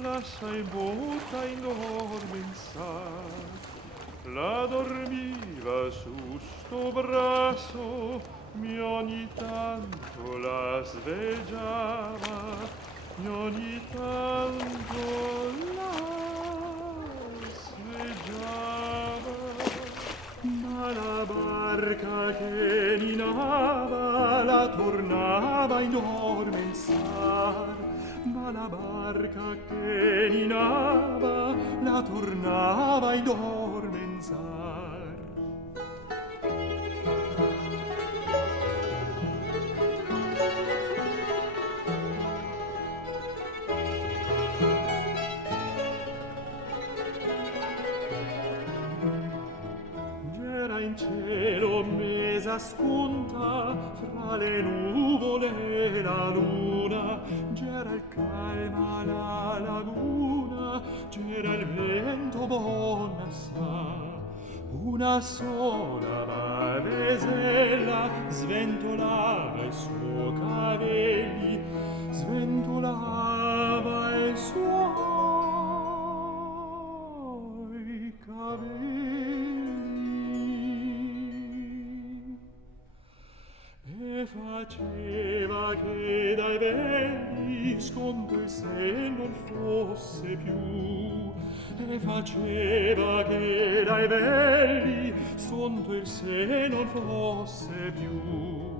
l'assai muta indormensar. La dormiva su sto brazo, mi ogni tanto la svegliava, mi ogni tanto la svegliava. Ma la barca che ninava la tornava in dormensar. Ma la barca che ninava la tornava in dormensar. C'era in cielo mesa spunta fra le nuvole la luna, c'era il calma la laguna, c'era il vento buon assai. Una sola mavesella sventolava i suoi capelli, sventolava i suoi capelli e faceva che dai veli sconto il se non fosse più, e faceva che dai veli sconto il se non fosse più.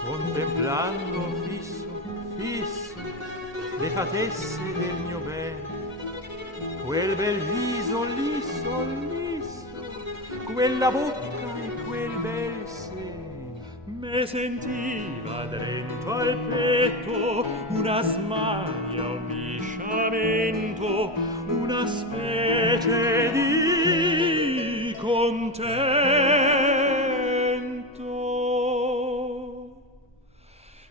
Contemplando fisso, fisso, le fatezze del mio bene, quel bel viso liso, liso, quella bocca e quel bel seno, me sentiva dentro al petto una smania, un lisciamento, una specie di contento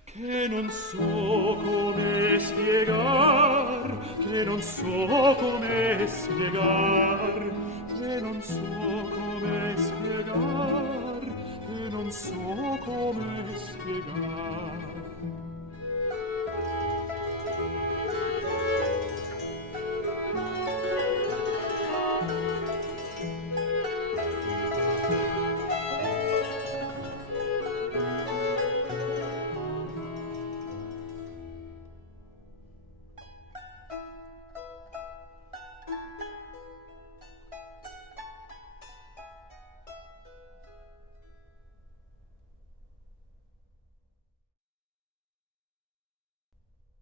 che non so come spiegar, che non so come spiegar, che non so come spiegar, che non so come spiegar.